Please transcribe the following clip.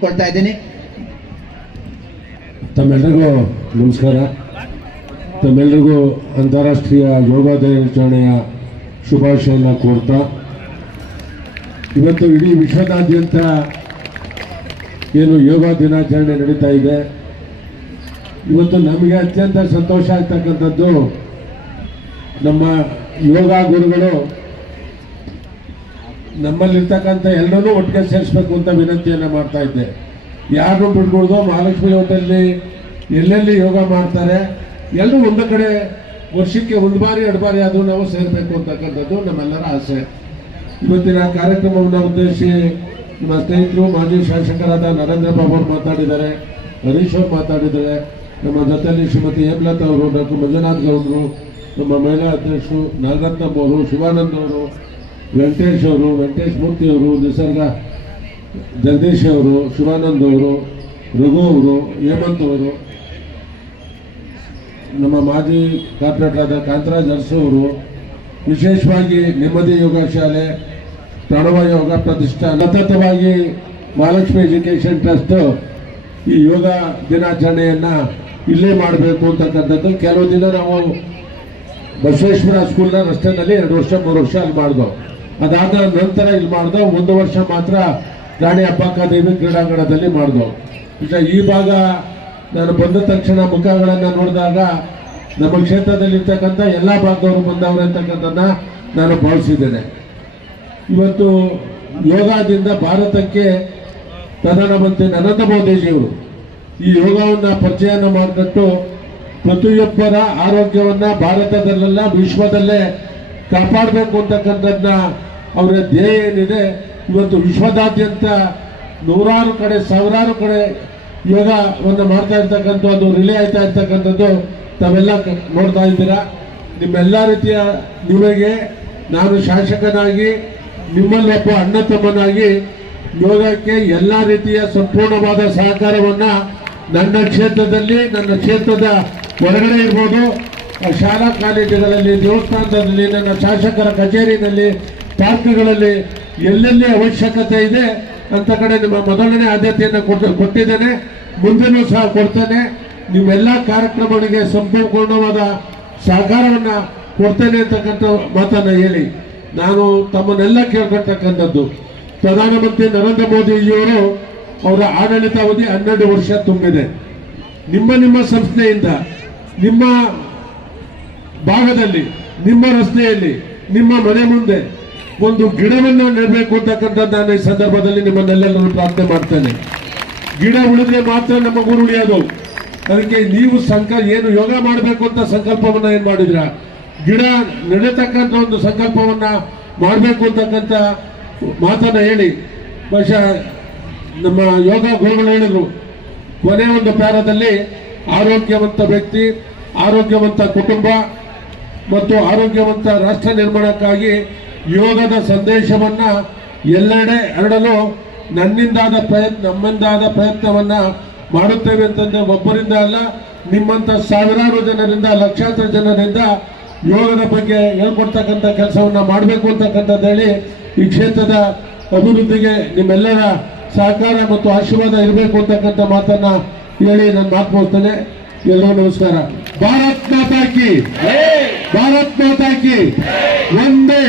ಕೊಡ್ತಾ ಇದ್ದೀನಿ. ತಮ್ಮೆಲ್ಲರಿಗೂ ನಮಸ್ಕಾರ. ತಮ್ಮೆಲ್ಲರಿಗೂ ಅಂತಾರಾಷ್ಟ್ರೀಯ ಯೋಗ ದಿನಾಚರಣೆಯ ಶುಭಾಶಯನ ಕೋರ್ತಾ, ಇವತ್ತು ಇಡೀ ವಿಶ್ವದಾದ್ಯಂತ ಏನು ಯೋಗ ದಿನಾಚರಣೆ ನಡೀತಾ ಇದೆ. ಇವತ್ತು ನಮಗೆ ಅತ್ಯಂತ ಸಂತೋಷ ಆಗ್ತಕ್ಕಂಥದ್ದು, ನಮ್ಮ ಯೋಗ ಗುರುಗಳು ನಮ್ಮಲ್ಲಿರ್ತಕ್ಕಂಥ ಎಲ್ಲರೂ ಒಟ್ಟಿಗೆ ಸೇರಿಸ್ಬೇಕು ಅಂತ ವಿನಂತಿಯನ್ನು ಮಾಡ್ತಾ ಇದ್ದೆ. ಯಾರು ಬಿಡ್ಬೋದು, ಮಹಾಲಕ್ಷ್ಮಿ ಹೋಟೆಲ್ಲಿ ಎಲ್ಲೆಲ್ಲಿ ಯೋಗ ಮಾಡ್ತಾರೆ ಎಲ್ಲರೂ ಒಂದು ಕಡೆ ವರ್ಷಕ್ಕೆ ಒಂದು ಬಾರಿ ಎರಡು ಬಾರಿ ಆದರೂ ನಾವು ಸೇರಬೇಕು ಅಂತಕ್ಕಂಥದ್ದು ನಮ್ಮೆಲ್ಲರ ಆಸೆ. ಇವತ್ತಿನ ಕಾರ್ಯಕ್ರಮವನ್ನು ಉದ್ದೇಶಿಸಿ ನಮ್ಮ ಸ್ನೇಹಿತರು ಮಾಜಿ ಶಾಸಕರಾದ ನರೇಂದ್ರ ಬಾಬು ಅವರು ಮಾತಾಡಿದ್ದಾರೆ, ಹರೀಶ್ ಅವರು ಮಾತಾಡಿದ್ದಾರೆ. ನಮ್ಮ ಜೊತೆಯಲ್ಲಿ ಶ್ರೀಮತಿ ಹೇಮಲತಾ ಅವರು, ಡಾಕ್ಟರ್ ಮಂಜುನಾಥ್ ಗೌಡರು, ನಮ್ಮ ಮಹಿಳಾ ಅಧ್ಯಕ್ಷರು ನಾಗರತ್ನಮ್ಮ ಅವರು, ಶಿವಾನಂದ್ ಅವರು, ವೆಂಕಟೇಶ್ ಅವರು, ವೆಂಕಟೇಶ್ ಮೂರ್ತಿ ಅವರು, ನಿಸರ್ಗ ಜಗದೀಶ್ ಅವರು, ಶಿವಾನಂದ್ ಅವರು, ರಘು ಅವರು, ಹೇಮಂತ್ ಅವರು, ನಮ್ಮ ಮಾಜಿ ಕಾರ್ಪೊರೇಟರ್ ಆದ ಕಾಂತರಾಜ್ ಅರಸು ಅವರು, ವಿಶೇಷವಾಗಿ ನೆಮ್ಮದಿ ಯೋಗ ಶಾಲೆ, ಪ್ರಣವ ಯೋಗ ಪ್ರತಿಷ್ಠಾನ, ಸತತವಾಗಿ ಮಹಾಲಕ್ಷ್ಮಿ ಎಜುಕೇಷನ್ ಟ್ರಸ್ಟ್ ಈ ಯೋಗ ದಿನಾಚರಣೆಯನ್ನು ಇಲ್ಲೇ ಮಾಡಬೇಕು ಅಂತಕ್ಕಂಥದ್ದು. ಕೆಲವು ದಿನ ನಾವು ಬಸವೇಶ್ವರ ಸ್ಕೂಲ್ನ ರಸ್ತೆಯಲ್ಲಿ 2 ವರ್ಷ 3 ವರ್ಷ ಅಲ್ಲಿ ಮಾಡಿದೆವು. ಅದಾದ ನಂತರ ಇಲ್ಲಿ ಮಾಡಿದೆವು. 1 ವರ್ಷ ಮಾತ್ರ ರಾಣಿ ಅಬ್ಬಕ್ಕದೇವಿ ಕ್ರೀಡಾಂಗಣದಲ್ಲಿ ಮಾಡಿದೆವು. ಈಗ ಈ ಭಾಗ ನಾನು ಬಂದ ತಕ್ಷಣ ಮುಖಗಳನ್ನು ನೋಡಿದಾಗ ನಮ್ಮ ಕ್ಷೇತ್ರದಲ್ಲಿರ್ತಕ್ಕಂಥ ಎಲ್ಲ ಭಾಗದವರು ಬಂದವರು ಅಂತಕ್ಕಂಥದ್ದನ್ನ ನಾನು ಭಾವಿಸಿದ್ದೇನೆ. ಇವತ್ತು ಯೋಗದಿಂದ ಭಾರತಕ್ಕೆ ಪ್ರಧಾನಮಂತ್ರಿ ನರೇಂದ್ರ ಮೋದಿಜಿಯವರು ಈ ಯೋಗವನ್ನು ಪರಿಚಯನ ಮಾಡಿಕೊಟ್ಟು ಪ್ರತಿಯೊಬ್ಬರ ಆರೋಗ್ಯವನ್ನು ಭಾರತದಲ್ಲೆಲ್ಲ ವಿಶ್ವದಲ್ಲೇ ಕಾಪಾಡಬೇಕು ಅಂತಕ್ಕಂಥದ್ದನ್ನ ಅವರ ಧ್ಯೇಯ ಏನಿದೆ. ಇವತ್ತು ವಿಶ್ವದಾದ್ಯಂತ ನೂರಾರು ಕಡೆ, ಸಾವಿರಾರು ಕಡೆ ಯೋಗವನ್ನು ಮಾಡ್ತಾ ಇರ್ತಕ್ಕಂಥದ್ದು, ರಿಲೇ ಆಯ್ತಾ ಇರ್ತಕ್ಕಂಥದ್ದು ತಾವೆಲ್ಲ ನೋಡ್ತಾ ಇದ್ದೀರಾ. ನಿಮ್ಮೆಲ್ಲ ರೀತಿಯ ನಿಮಗೆ ನಾನು ಶಾಸಕನಾಗಿ, ನಿಮ್ಮಲ್ಲೊಬ್ಬ ಅಣ್ಣ ತಮ್ಮನಾಗಿ ಯೋಗಕ್ಕೆ ಎಲ್ಲ ರೀತಿಯ ಸಂಪೂರ್ಣವಾದ ಸಹಕಾರವನ್ನು ನನ್ನ ಕ್ಷೇತ್ರದಲ್ಲಿ, ನನ್ನ ಕ್ಷೇತ್ರದ ಹೊರಗಡೆ ಇರ್ಬೋದು, ಶಾಲಾ ಕಾಲೇಜುಗಳಲ್ಲಿ, ದೇವಸ್ಥಾನದಲ್ಲಿ, ನನ್ನ ಶಾಸಕರ ಕಚೇರಿನಲ್ಲಿ, ಪಾರ್ಕ್ಗಳಲ್ಲಿ ಎಲ್ಲೆಲ್ಲಿ ಅವಶ್ಯಕತೆ ಇದೆ ಅಂತ ಕಡೆ ನಿಮ್ಮ ಮೊದಲನೇ ಆದ್ಯತೆಯನ್ನು ಕೊಟ್ಟಿದ್ದೇನೆ, ಮುಂದೆನೂ ಸಹ ಕೊಡ್ತೇನೆ. ನಿಮ್ಮೆಲ್ಲ ಕಾರ್ಯಕ್ರಮಗಳಿಗೆ ಸಂಪೂರ್ಣವಾದ ಸಹಕಾರವನ್ನು ಕೊಡ್ತೇನೆ ಅಂತಕ್ಕಂಥ ಮಾತನ್ನು ಹೇಳಿ ನಾನು ತಮ್ಮನ್ನೆಲ್ಲ ಕೇಳ್ಕೊಳ್ತಕ್ಕಂಥದ್ದು, ಪ್ರಧಾನಮಂತ್ರಿ ನರೇಂದ್ರ ಮೋದಿಜಿಯವರು ಅವರ ಆಡಳಿತಾವಧಿ 12 ವರ್ಷ ತುಂಬಿದೆ. ನಿಮ್ಮ ಸಂಸ್ಥೆಯಿಂದ ನಿಮ್ಮ ಭಾಗದಲ್ಲಿ, ನಿಮ್ಮ ರಸ್ತೆಯಲ್ಲಿ, ನಿಮ್ಮ ಮನೆ ಮುಂದೆ ಒಂದು ಗಿಡವನ್ನು ನೆಡಬೇಕು ಅಂತಕ್ಕಂಥದ್ದು ನಾನು ಈ ಸಂದರ್ಭದಲ್ಲಿ ನಿಮ್ಮನ್ನೆಲ್ಲರೂ ಪ್ರಾರ್ಥನೆ ಮಾಡ್ತೇನೆ. ಗಿಡ ಉಳಿದ್ರೆ ಮಾತ್ರ ನಮ್ಮ ಊರು ಉಳಿಯೋದು. ಅದಕ್ಕೆ ನೀವು ಏನು ಯೋಗ ಮಾಡಬೇಕು ಅಂತ ಸಂಕಲ್ಪವನ್ನ ಏನು ಮಾಡಿದ್ರ, ಗಿಡ ನೆಡತಕ್ಕಂಥ ಒಂದು ಸಂಕಲ್ಪವನ್ನ ಮಾಡಬೇಕು ಅಂತಕ್ಕಂಥ ಮಾತನ್ನ ಹೇಳಿ ಬಹುಶಃ ನಮ್ಮ ಯೋಗ ಗುರುಗಳು ಹೇಳಿದ್ರು, ಕೊನೆ ಒಂದು ಪ್ಯಾರದಲ್ಲಿ ಆರೋಗ್ಯವಂತ ವ್ಯಕ್ತಿ, ಆರೋಗ್ಯವಂತ ಕುಟುಂಬ ಮತ್ತು ಆರೋಗ್ಯವಂತ ರಾಷ್ಟ್ರ ನಿರ್ಮಾಣಕ್ಕಾಗಿ ಯೋಗದ ಸಂದೇಶವನ್ನ ಎಲ್ಲೆಡೆ ಹರಡಲು ನಮ್ಮಿಂದಾದ ಪ್ರಯತ್ನವನ್ನ ಮಾಡುತ್ತೇವೆ ಅಂತಂದ್ರೆ ಒಬ್ಬರಿಂದ ಅಲ್ಲ, ನಿಮ್ಮಂತ ಸಾವಿರಾರು ಜನರಿಂದ, ಲಕ್ಷಾಂತರ ಜನರಿಂದ ಯೋಗದ ಬಗ್ಗೆ ಹೇಳ್ಕೊಡ್ತಕ್ಕಂಥ ಕೆಲಸವನ್ನ ಮಾಡಬೇಕು ಅಂತಕ್ಕಂಥದ್ದು ಹೇಳಿ ಈ ಕ್ಷೇತ್ರದ ಅಭಿವೃದ್ಧಿಗೆ ನಿಮ್ಮೆಲ್ಲರ ಸಹಕಾರ ಮತ್ತು ಆಶೀರ್ವಾದ ಇರಬೇಕು ಅಂತಕ್ಕಂಥ ಮಾತನ್ನ ಹೇಳಿ ನಾನು ಮಾತು ಮುಗಿಸ್ತೇನೆ. ಎಲ್ಲರೂ ನಮಸ್ಕಾರ. ಭಾರತ್ ಮಾತಾ ಕಿ, ಭಾರತ್ ಮಾತಾ ಕಿ, ಒಂದೇ.